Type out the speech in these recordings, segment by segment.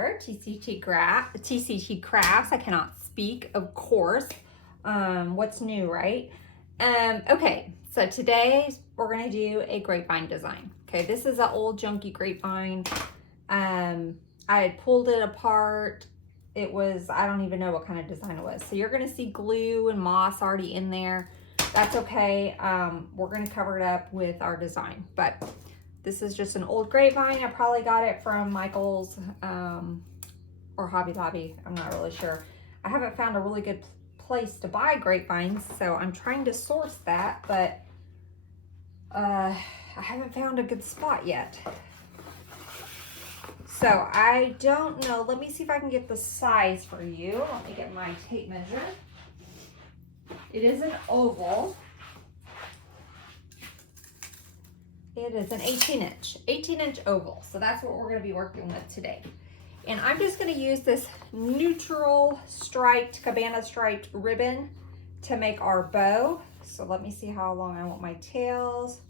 here, TCT Crafts. I cannot speak, of course. What's new, right? Okay, so today we're gonna do a grapevine design. Okay, this is an old junky grapevine. I had pulled it apart. It was, I don't even know what kind of design it was. So you're gonna see glue and moss already in there. That's okay. We're gonna cover it up with our design, but this is just an old grapevine. I probably got it from Michael's or Hobby Lobby. I'm not really sure. I haven't found a really good place to buy grapevines, so I'm trying to source that, but I haven't found a good spot yet. So I don't know. Let me see if I can get the size for you. Let me get my tape measure. It is an oval. It is an 18-inch oval. So that's what we're going to be working with today. And I'm just going to use this neutral striped, cabana striped ribbon to make our bow. So let me see how long I want my tails.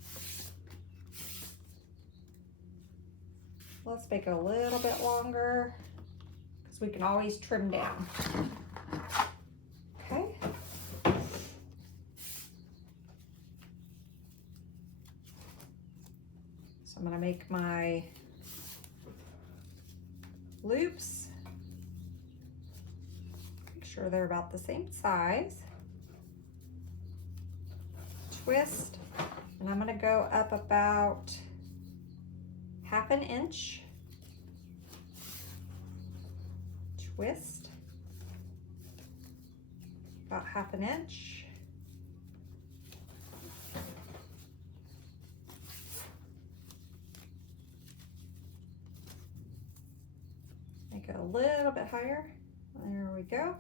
Let's make it a little bit longer because we can always trim down. Okay. I'm gonna make my loops, make sure they're about the same size, twist, and I'm gonna go up about ½ inch, twist, about ½ inch, make it a little bit higher. There we go.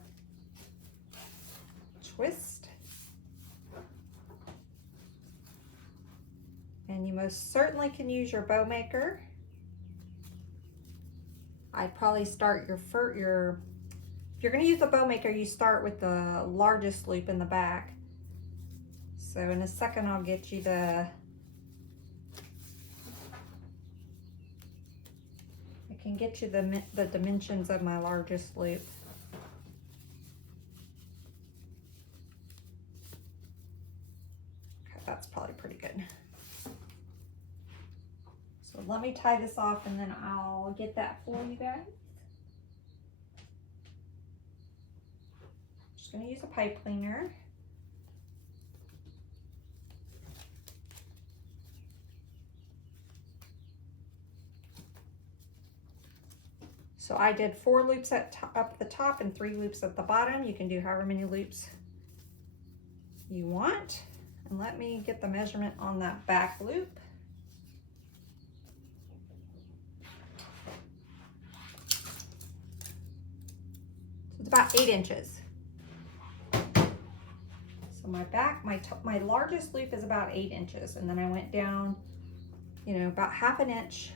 Twist. And you most certainly can use your bow maker. I'd probably start if you're gonna use a bow maker, you start with the largest loop in the back. So in a second, I'll get you I can get you the dimensions of my largest loop. Okay, that's probably pretty good. So let me tie this off and then I'll get that for you guys. Just gonna use a pipe cleaner. So I did 4 loops up the top and 3 loops at the bottom. You can do however many loops you want. And let me get the measurement on that back loop. So it's about 8 inches. So my back, my largest loop is about 8 inches. And then I went down, you know, about ½ inch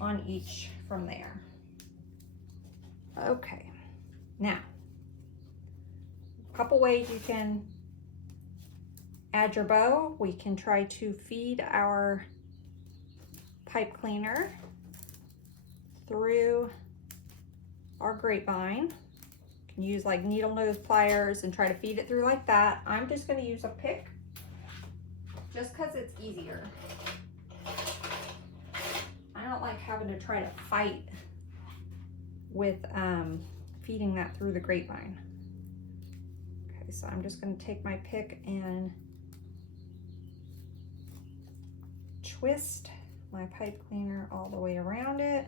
on each from there. Okay, now a couple ways you can add your bow. We can try to feed our pipe cleaner through our grapevine. You can use like needle nose pliers and try to feed it through like that. I'm just going to use a pick just because it's easier. I don't like having to try to fight with feeding that through the grapevine. Okay, so I'm just going to take my pick and twist my pipe cleaner all the way around it.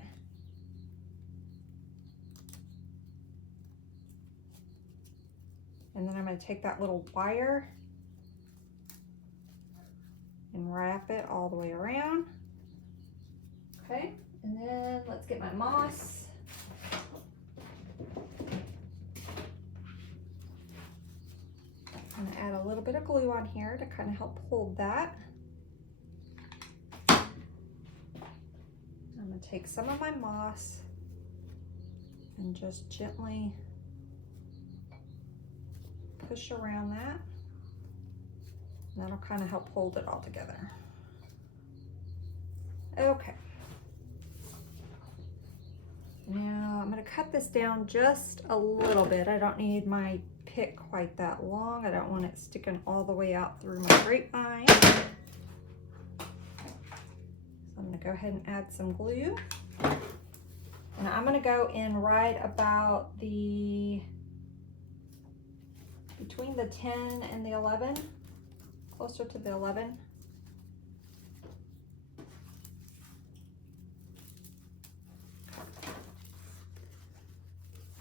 And then I'm going to take that little wire and wrap it all the way around. Okay, and then let's get my moss. I'm gonna add a little bit of glue on here to kind of help hold that. I'm gonna take some of my moss and just gently push around that. And that'll kind of help hold it all together. Okay. cut this down just a little bit. I don't need my pick quite that long. I don't want it sticking all the way out through my grapevine. So I'm gonna go ahead and add some glue. And I'm gonna go in right about between the 10 and the 11, closer to the 11.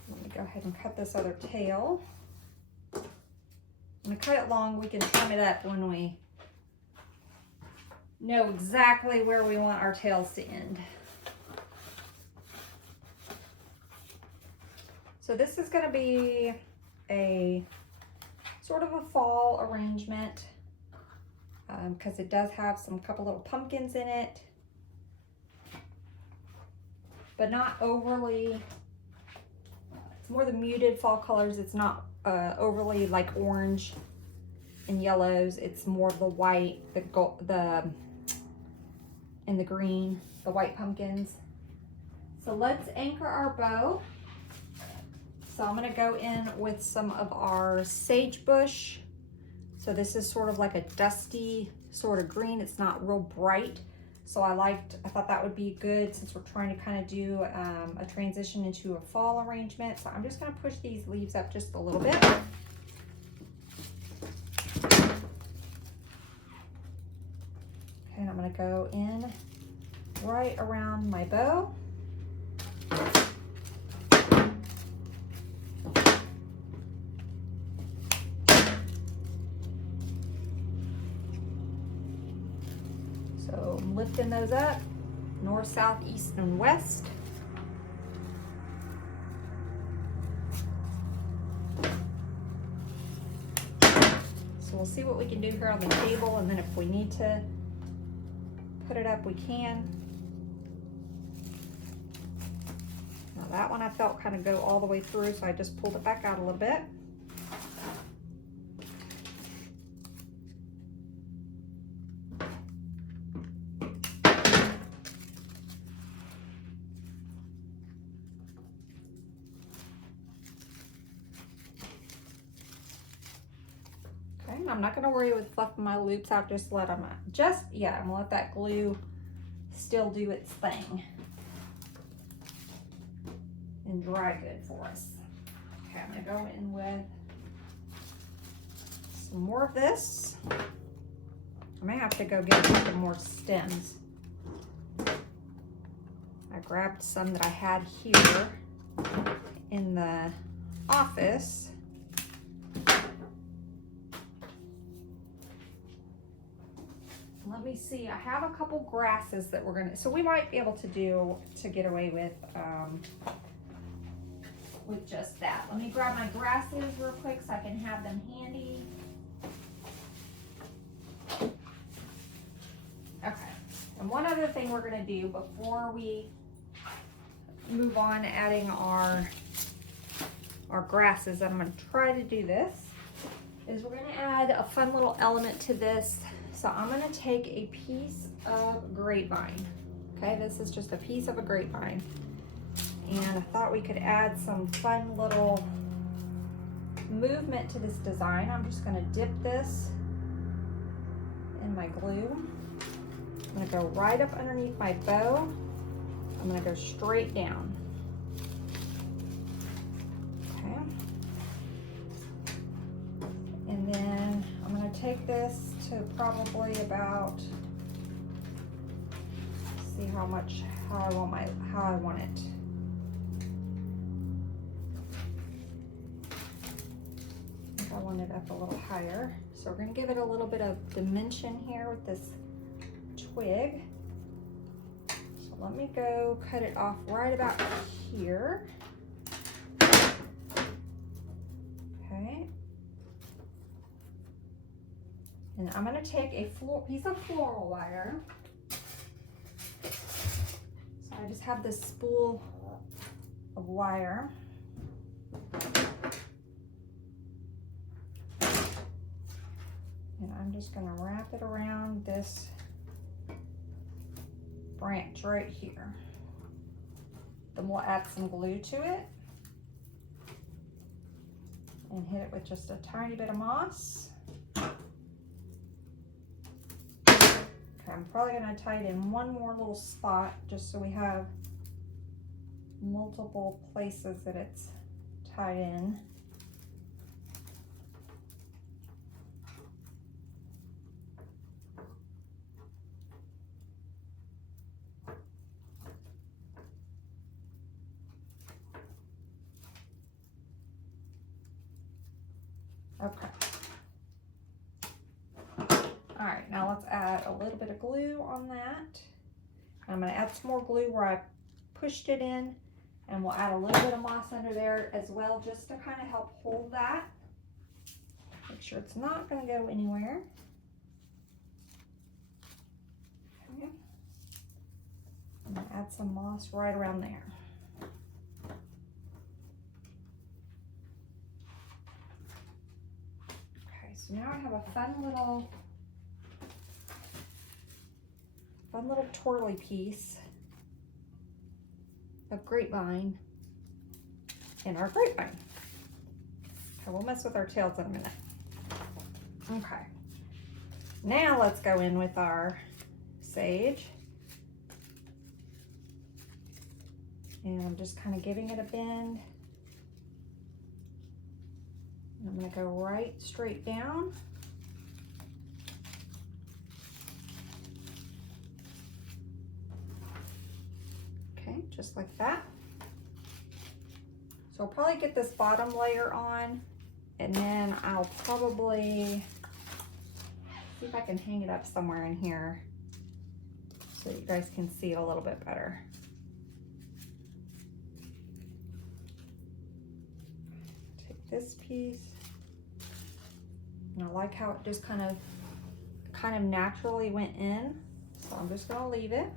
Let me go ahead and cut this other tail. I'm gonna cut it long. We can trim it up when we know exactly where we want our tails to end. So this is gonna be a sort of a fall arrangement because it does have some couple little pumpkins in it, but not overly, it's more the muted fall colors. It's not overly like orange and yellows. It's more of the white, the gold, and the green, the white pumpkins. So let's anchor our bow. So I'm gonna go in with some of our sagebush. So this is sort of like a dusty sort of green. It's not real bright. So I thought that would be good since we're trying to kind of do a transition into a fall arrangement. So I'm just gonna push these leaves up just a little bit. Okay, and I'm gonna go in right around my bow. So I'm lifting those up, north, south, east, and west. So we'll see what we can do here on the table, and then if we need to put it up, we can. Now that one I felt kind of go all the way through, so I just pulled it back out a little bit. I'm not gonna worry with fluffing my loops out, just let them, I'm gonna let that glue still do its thing and dry good for us. Okay, I'm gonna go in with some more of this. I may have to go get a couple more stems. I grabbed some that I had here in the office. Let me see, I have a couple grasses that we're gonna, so we might be able to get away with just that. Let me grab my grasses real quick so I can have them handy. Okay, and one other thing we're gonna do before we move on to adding our grasses, I'm gonna try to do this, is we're gonna add a fun little element to this. So I'm gonna take a piece of grapevine. Okay, this is just a piece of a grapevine. And I thought we could add some fun little movement to this design. I'm just gonna dip this in my glue. I'm gonna go right up underneath my bow. I'm gonna go straight down. Okay. And then I'm gonna take this to probably about, see how I want it. I think I want it up a little higher. So we're gonna give it a little bit of dimension here with this twig. So let me go cut it off right about here. Okay. And I'm going to take a piece of floral wire. So I just have this spool of wire. And I'm just going to wrap it around this branch right here. Then we'll add some glue to it and hit it with just a tiny bit of moss. Okay, I'm probably gonna tie it in one more little spot just so we have multiple places that it's tied in. Okay. All right, now let's add a little bit of glue on that. I'm gonna add some more glue where I pushed it in, and we'll add a little bit of moss under there as well, just to kind of help hold that. Make sure it's not gonna go anywhere. Okay. I'm gonna add some moss right around there. So now I have a fun little twirly piece of grapevine in our grapevine. Okay, we'll mess with our tails in a minute. Okay, now let's go in with our sage. And I'm just kind of giving it a bend. I'm going to go right straight down. Okay, just like that. So I'll probably get this bottom layer on, and then I'll probably see if I can hang it up somewhere in here so you guys can see it a little bit better. Take this piece. And I like how it just kind of naturally went in. So I'm just gonna leave it.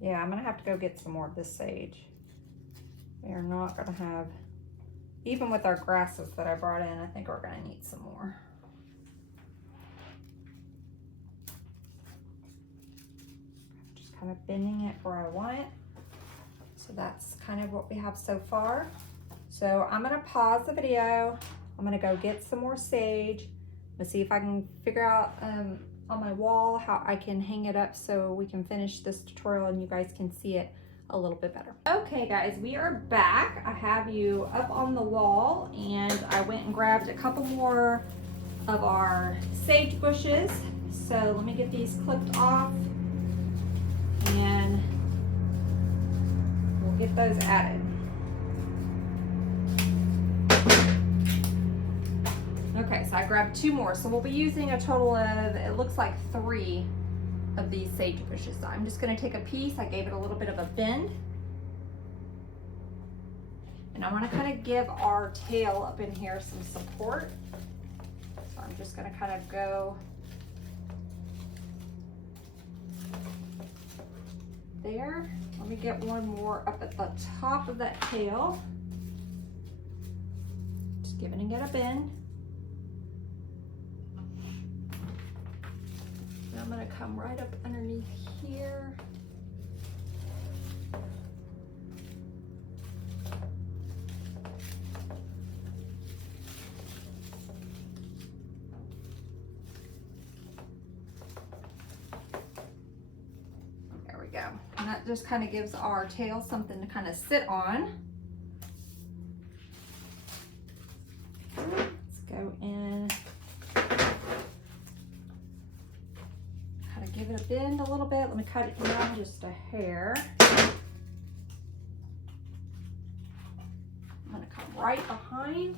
Yeah, I'm gonna have to go get some more of this sage. We are not gonna have, even with our grasses that I brought in, I think we're gonna need some more. Just kind of bending it where I want it. So that's kind of what we have so far. So I'm gonna pause the video. I'm gonna go get some more sage. Let's see if I can figure out on my wall how I can hang it up so we can finish this tutorial and you guys can see it a little bit better. Okay guys, we are back. I have you up on the wall, and I went and grabbed a couple more of our sage bushes. So let me get these clipped off and we'll get those added. Okay, so I grabbed two more. So we'll be using a total of, it looks like 3 of these sage bushes. So I'm just gonna take a piece, I gave it a little bit of a bend. And I wanna kind of give our tail up in here some support. So I'm just gonna kind of go there. Let me get one more up at the top of that tail. Just giving it a bend. I'm gonna come right up underneath here. There we go. And that just kind of gives our tail something to kind of sit on. Let's go in. Give it a bend a little bit. Let me cut it down just a hair. I'm gonna come right behind.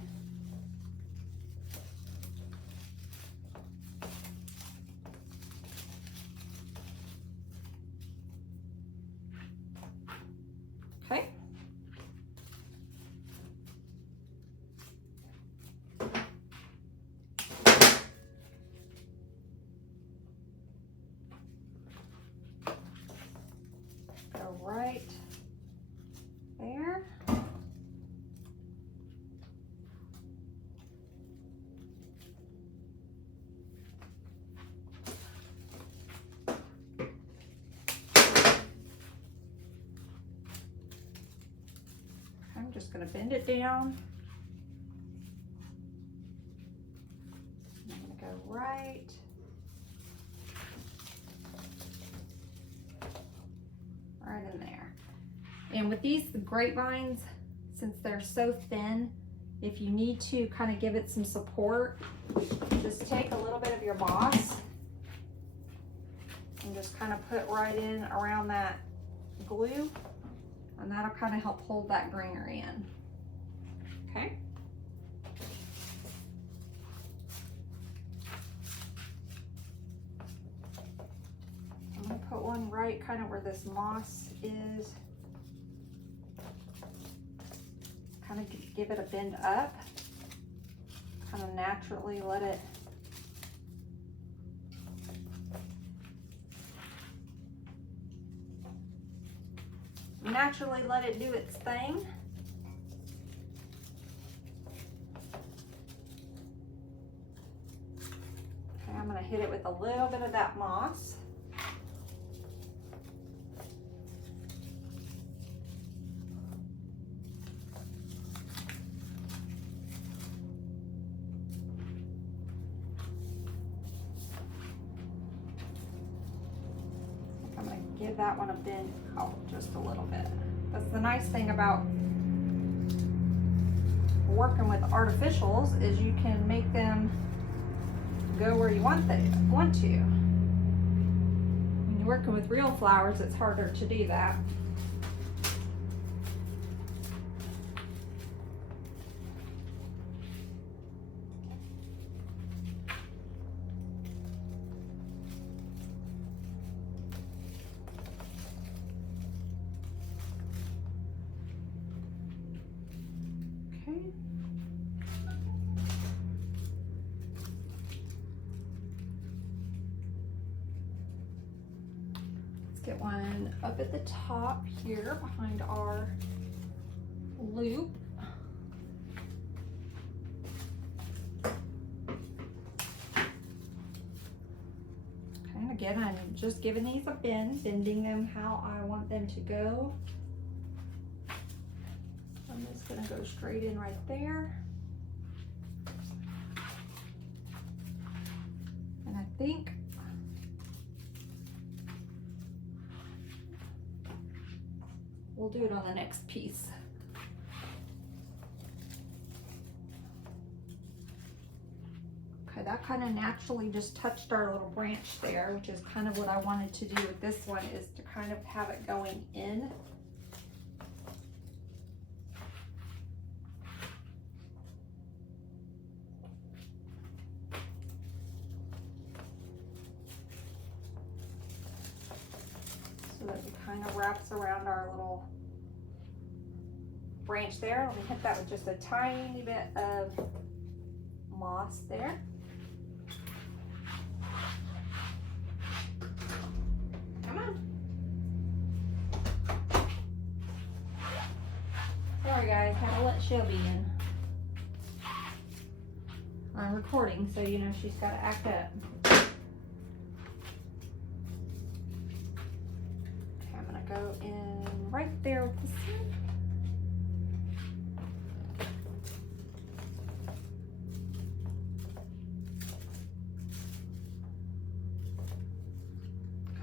Okay. right there. I'm just going to bend it down. I'm going to go right in there. And with these grapevines, since they're so thin, if you need to kind of give it some support, just take a little bit of your moss and just kind of put right in around that glue, and that'll kind of help hold that greenery in. Okay. I'm going to put one right kind of where this moss is. Kind of give it a bend up. Kind of naturally let it do its thing. Okay, I'm going to hit it with a little bit of that moss. Give that one a bend out just a little bit. That's the nice thing about working with artificials, is you can make them go where you want to. When you're working with real flowers, it's harder to do that. Let's get one up at the top here behind our loop. Okay, and again, I'm just giving these a bend, bending them how I want them to go. I'm just going to go straight in right there. And I think we'll do it on the next piece. Okay, that kind of naturally just touched our little branch there, which is kind of what I wanted to do with this one, is to kind of have it going in. So that it kind of wraps around our little branch there. Let me hit that with just a tiny bit of moss there. Come on. Sorry guys, had to let Shelby in. I'm recording, so you know she's got to act up. Okay, I'm going to go in right there with the seam.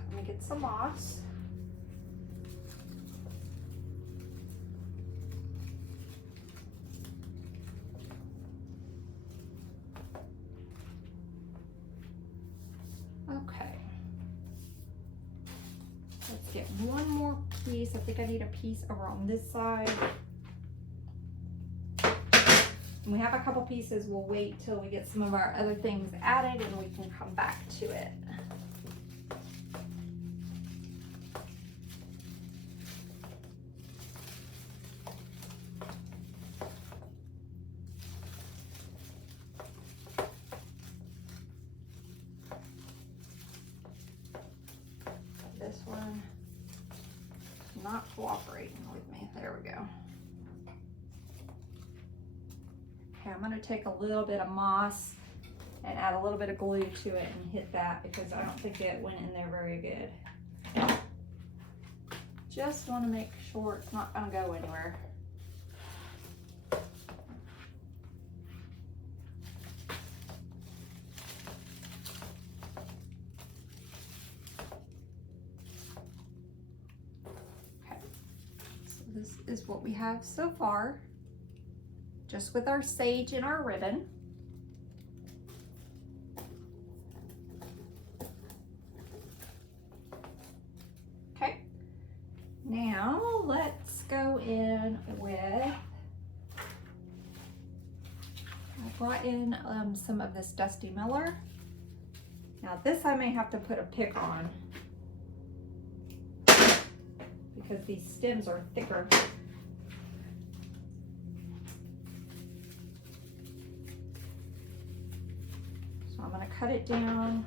Let me get some moss. Okay. Let's get one more piece. I think I need a piece over on this side. When we have a couple pieces, we'll wait till we get some of our other things added and we can come back to it. This one not cooperating with me. There we go. Okay, I'm gonna take a little bit of moss and add a little bit of glue to it and hit that because I don't think it went in there very good. Just wanna make sure it's not gonna go anywhere. This is what we have so far, just with our sage and our ribbon. Okay, now let's go in with, I brought in some of this Dusty Miller. Now this I may have to put a pick on, because these stems are thicker. So I'm going to cut it down.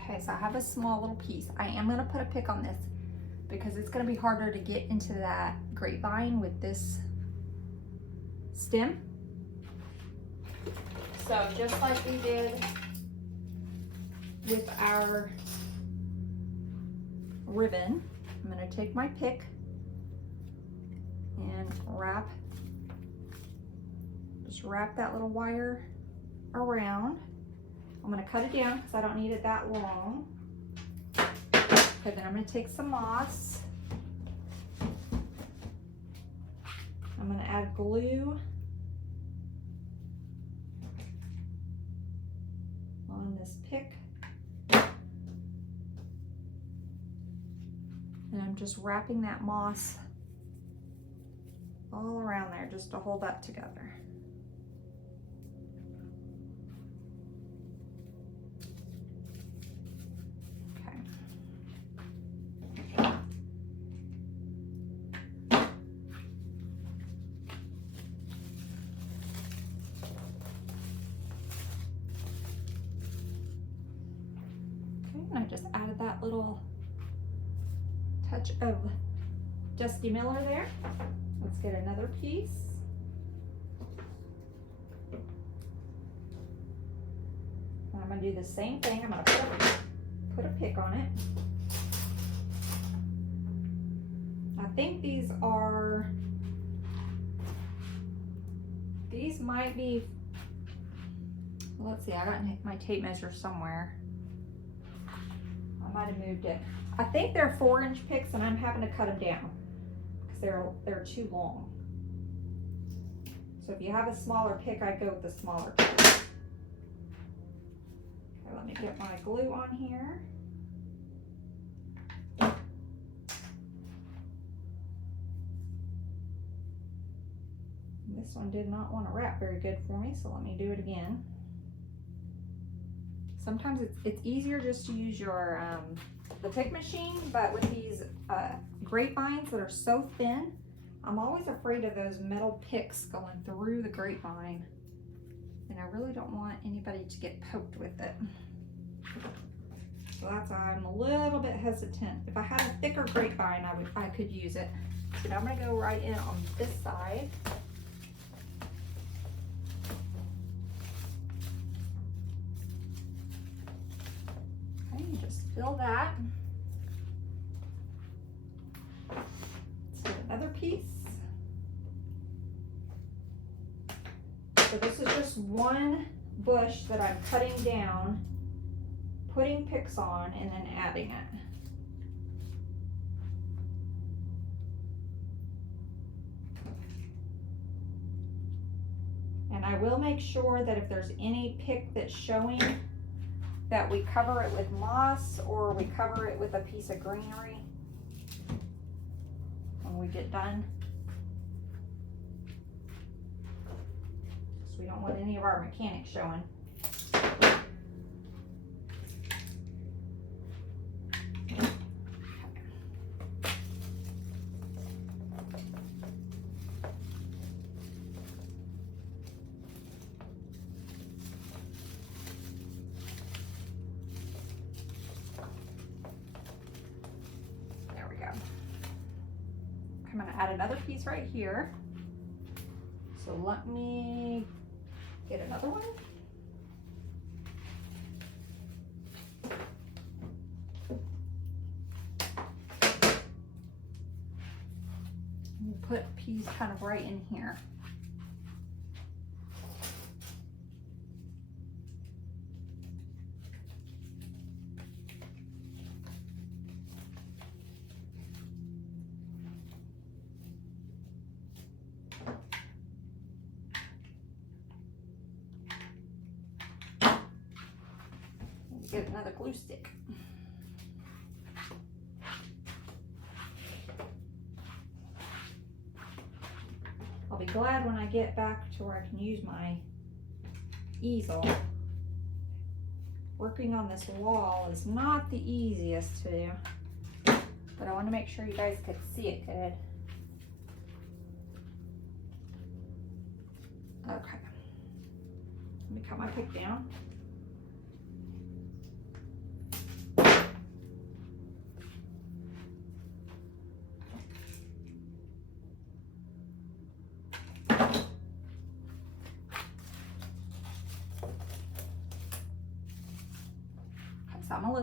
Okay, so I have a small little piece. I am going to put a pick on this, because it's going to be harder to get into that grapevine with this stem. So just like we did with our ribbon, I'm going to take my pick and just wrap that little wire around. I'm going to cut it down because I don't need it that long. Okay, then I'm going to take some moss. I'm going to add glue on this pick. And I'm just wrapping that moss all around there just to hold that together. And I just added that little touch of Dusty Miller there. Let's get another piece. And I'm going to do the same thing. I'm going to put a pick on it. I think these might be, well, let's see, I got my tape measure somewhere. I might have moved it. I think they're 4-inch picks and I'm having to cut them down because they're too long. So if you have a smaller pick, I'd go with the smaller pick. Okay, let me get my glue on here. This one did not want to wrap very good for me, so let me do it again. Sometimes it's easier just to use your the pick machine, but with these grapevines that are so thin, I'm always afraid of those metal picks going through the grapevine, and I really don't want anybody to get poked with it. So that's why I'm a little bit hesitant. If I had a thicker grapevine, I could use it. So now I'm going to go right in on this side. Just fill that. Let's get another piece. So this is just one bush that I'm cutting down, putting picks on, and then adding it. And I will make sure that if there's any pick that's showing, that we cover it with moss or we cover it with a piece of greenery when we get done. So we don't want any of our mechanics showing. I'm gonna add another piece right here. So let me get another one. We'll put a piece kind of right in here. Get another glue stick. I'll be glad when I get back to where I can use my easel. Working on this wall is not the easiest to do, but I want to make sure you guys could see it good. Okay. Let me cut my pick down. So I'm gonna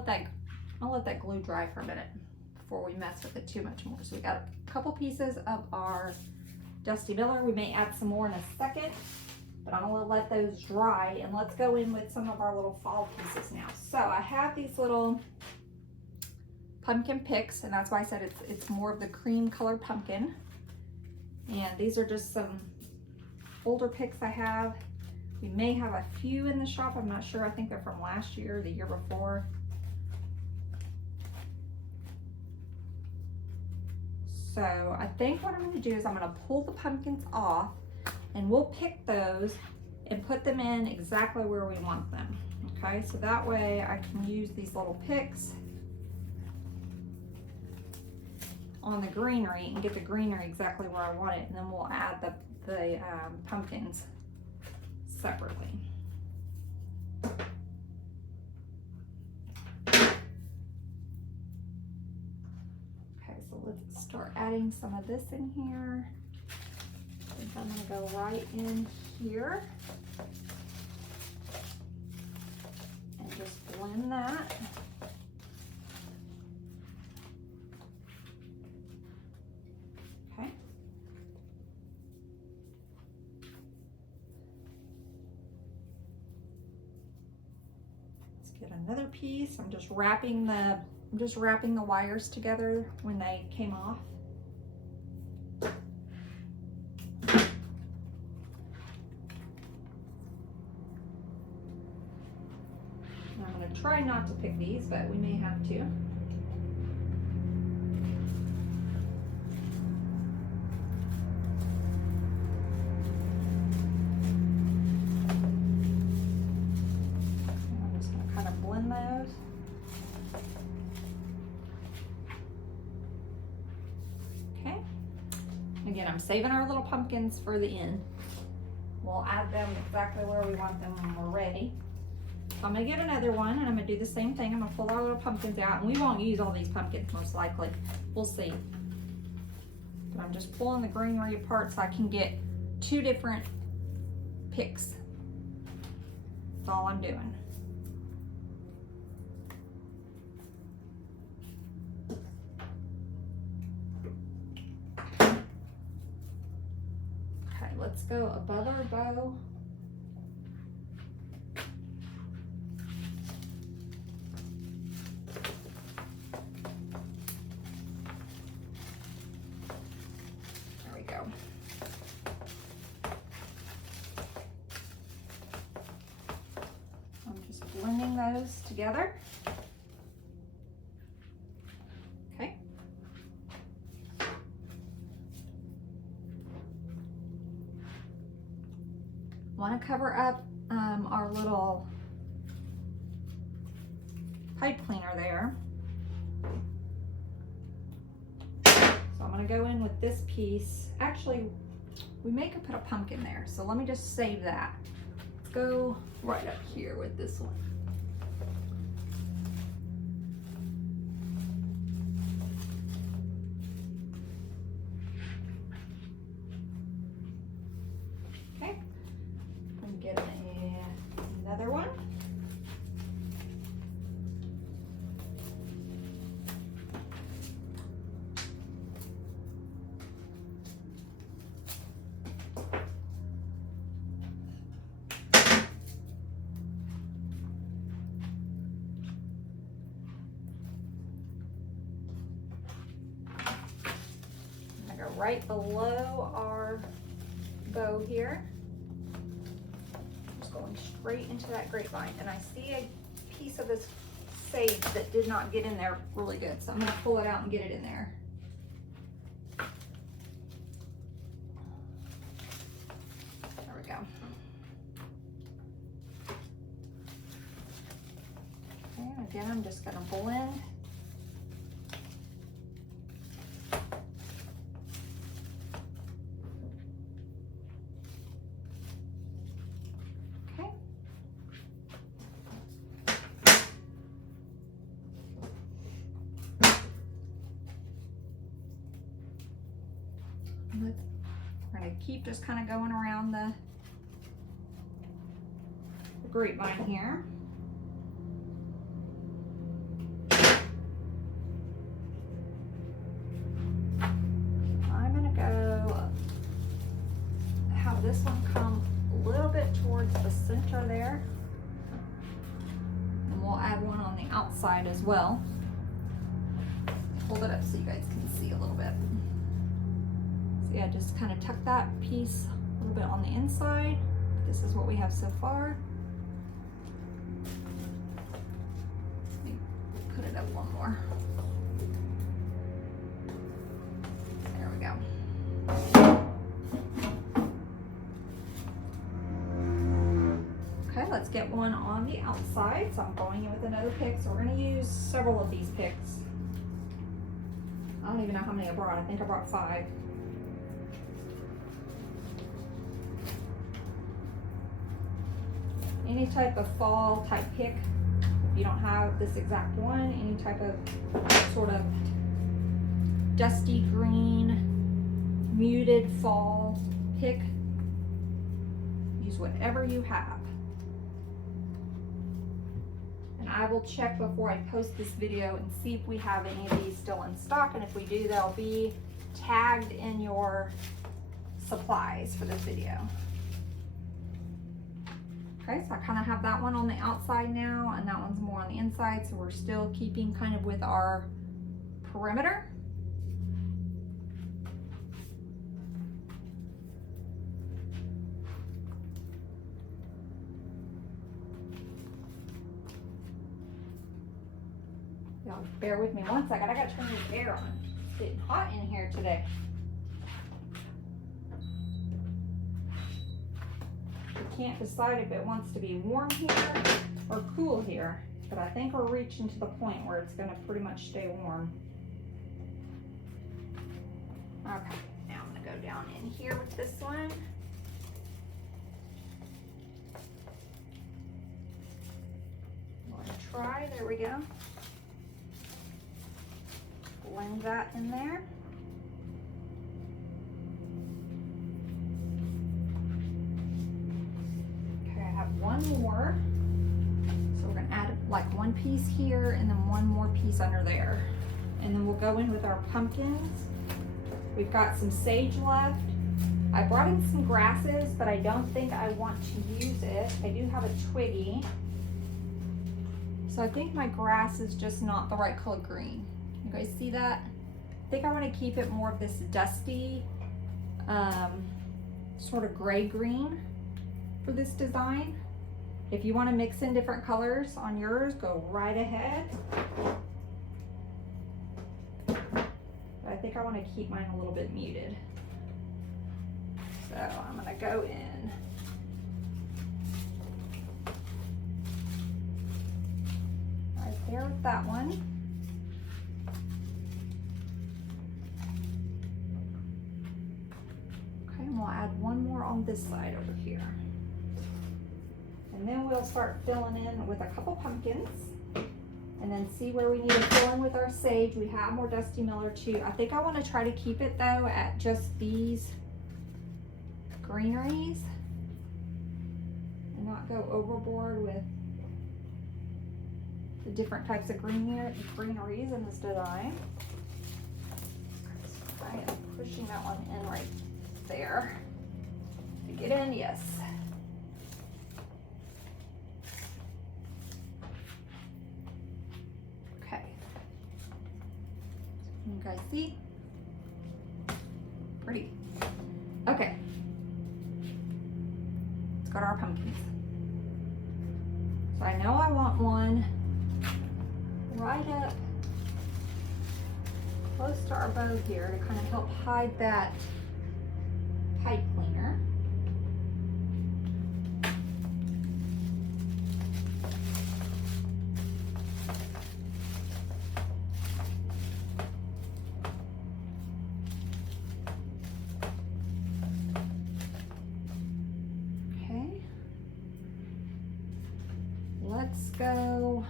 let that glue dry for a minute before we mess with it too much more. So we got a couple pieces of our Dusty Miller. We may add some more in a second, but I'm gonna let those dry, and let's go in with some of our little fall pieces now. So I have these little pumpkin picks, and that's why I said it's more of the cream colored pumpkin. And these are just some older picks I have. We may have a few in the shop, I'm not sure. I think they're from last year or the year before. So I think what I'm going to do is I'm going to pull the pumpkins off, and we'll pick those and put them in exactly where we want them. Okay, so that way I can use these little picks on the greenery and get the greenery exactly where I want it, and then we'll add the pumpkins separately. So let's start adding some of this in here. I think I'm going to go right in here and just blend that. Okay. Let's get another piece. I'm just wrapping the wires together when they came off. And I'm going to try not to pick these, but we may have to. And I'm just going to kind of blend those. Again, I'm saving our little pumpkins for the end. We'll add them exactly where we want them when we're ready. So I'm gonna get another one, and I'm gonna do the same thing. I'm gonna pull our little pumpkins out, and we won't use all these pumpkins most likely. We'll see. But I'm just pulling the greenery apart so I can get two different picks. That's all I'm doing. Let's go above our bow. There we go. I'm just blending those together. Okay. Want to cover up our little pipe cleaner there. So I'm going to go in with this piece. Actually, we may could put a pumpkin there, so let me just save that. Let's go right up here with this one. right below our bow here. Just going straight into that grapevine, and I see a piece of this sage that did not get in there really good, so I'm going to pull it out and get it in there. There we go. Okay, again, I'm just going to blend. We're going to keep just kind of going around the grapevine here. I'm going to go have this one come a little bit towards the center there. And we'll add one on the outside as well. Hold it up so you guys can see a little bit. So yeah, just kind of tuck that piece a little bit on the inside. This is what we have so far. Let me put it up one more. There we go. Okay, let's get one on the outside. So I'm going in with another pick. So we're going to use several of these picks. I don't even know how many I brought. I think I brought 5. Any type of fall type pick. If you don't have this exact one, any type of sort of dusty green, muted fall pick, use whatever you have. And I will check before I post this video and see if we have any of these still in stock, and if we do, they'll be tagged in your supplies for this video. Okay, so I kind of have that one on the outside now, and that one's more on the inside, so we're still keeping kind of with our perimeter. Y'all bear with me one second. I gotta turn this air on. It's getting hot in here today. Can't decide if it wants to be warm here or cool here, but I think we're reaching to the point where it's going to pretty much stay warm. Okay, now I'm going to go down in here with this one. I'm going to try, there we go. Blend that in there. One more, so we're going to add like one piece here and then one more piece under there, and then we'll go in with our pumpkins. We've got some sage left. I brought in some grasses, but I don't think I want to use it. I do have a twiggy, so I think my grass is just not the right color green. You guys see that? I think I want to keep it more of this dusty sort of gray green for this design. If you want to mix in different colors on yours, go right ahead. But I think I want to keep mine a little bit muted. So I'm going to go in. Right there with that one. Okay, and we'll add one more on this side over here. And then we'll start filling in with a couple pumpkins, and then see where we need to fill in with our sage. We have more Dusty Miller too. I think I want to try to keep it though at just these greeneries and not go overboard with the different types of greeneries in this design. I am pushing that one in right there. To get in, yes. Okay. You guys see? at our pumpkins. So I know I want one right up close to our bow here to kind of help hide that pipe cleaner. Okay. Let's go.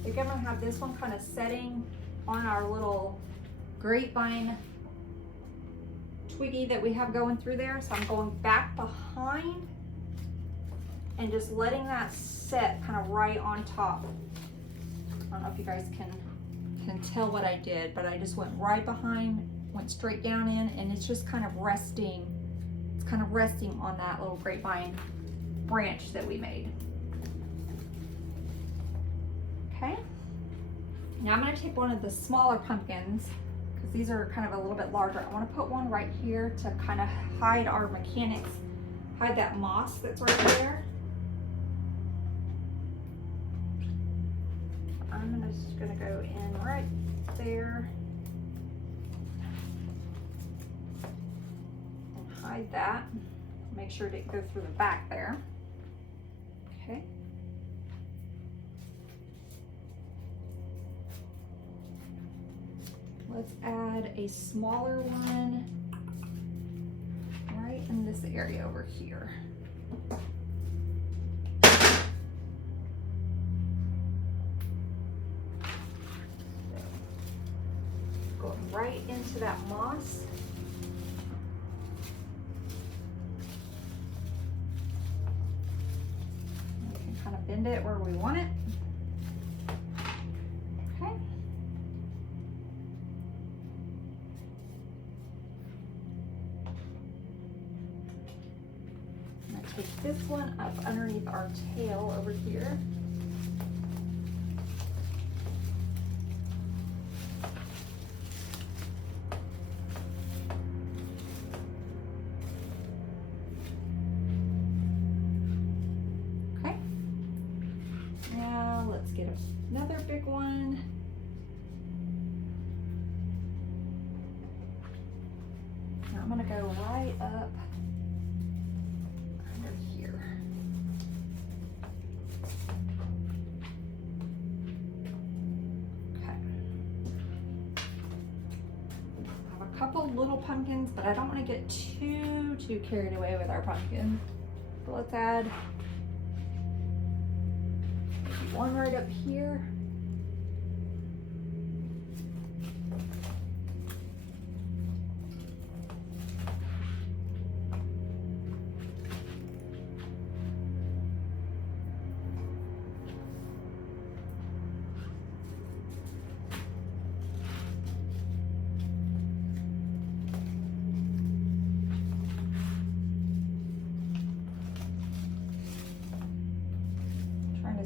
I think I'm gonna have this one kind of setting on our little grapevine twiggy that we have going through there. So I'm going back behind and just letting that set kind of right on top. I don't know if you guys can tell what I did, but I just went right behind, went straight down in, and it's just kind of resting. It's kind of resting on that little grapevine branch that we made. Okay, now I'm going to take one of the smaller pumpkins because these are kind of a little bit larger. I want to put one right here to kind of hide our mechanics, hide that moss that's right there. I'm just going to go in right there and hide that. Make sure it didn't go through the back there. Okay. Let's add a smaller one right in this area over here. Going right into that moss. We can kind of bend it where we want it. Okay. Take this one up underneath our tail over here. Okay. Now let's get another big one. Now I'm going to go right up couple little pumpkins, but I don't want to get too carried away with our pumpkin. So let's add one right up here.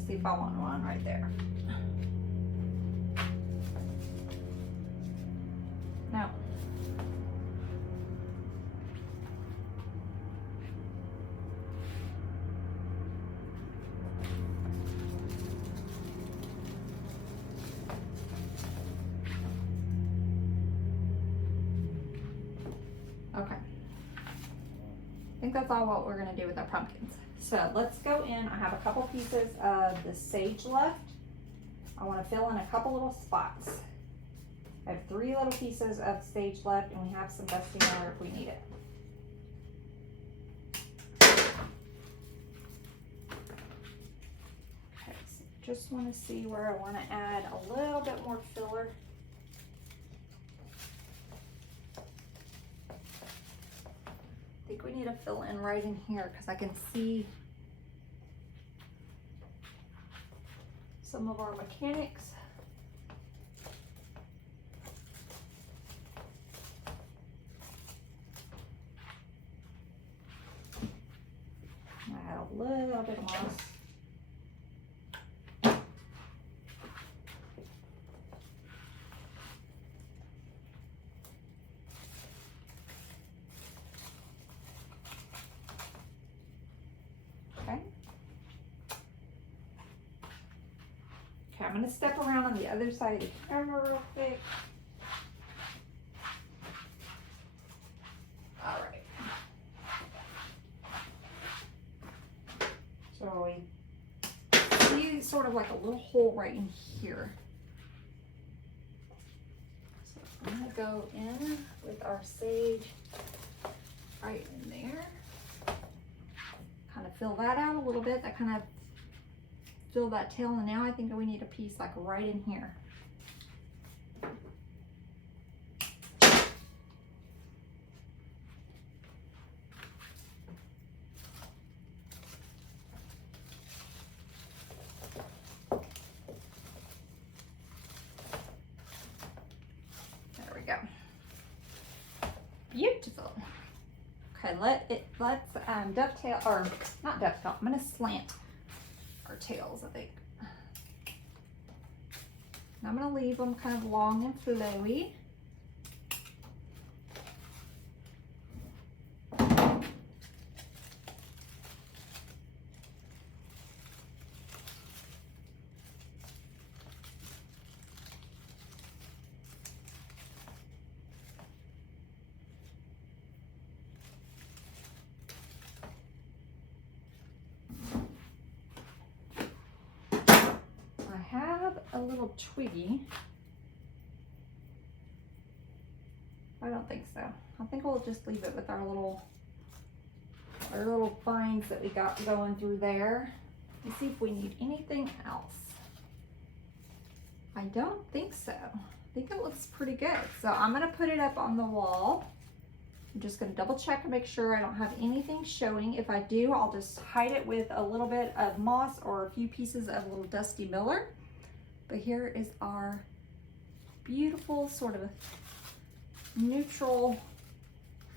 See if I want one right there. No. Okay. I think that's all what we're going to do with our pumpkins. So let's go in. I have a couple pieces of the sage left. I want to fill in a couple little spots. I have 3 little pieces of sage left, and we have some dusty mortar if we need it. Okay, so just want to see where I want to add a little bit more filler. I think we need to fill in right in here because I can see some of our mechanics. I add a little bit of moss. I'm gonna step around on the other side of the camera real quick. All right. So we see sort of like a little hole right in here. So I'm gonna go in with our sage right in there. Kind of fill that out a little bit. That kind of fill that tail, and now I think we need a piece like right in here. There we go. Beautiful. Okay, let's dovetail, or not dovetail, I'm gonna slant our tails, I think. And I'm gonna leave them kind of long and flowy. A little twiggy. I don't think so. I think we'll just leave it with our little vines that we got going through there. Let's see if we need anything else. I don't think so. I think it looks pretty good. So I'm gonna put it up on the wall. I'm just gonna double check and make sure I don't have anything showing. If I do, I'll just hide it with a little bit of moss or a few pieces of little dusty miller. But here is our beautiful sort of neutral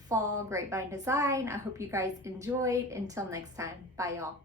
fall grapevine design. I hope you guys enjoyed. Until next time, bye y'all.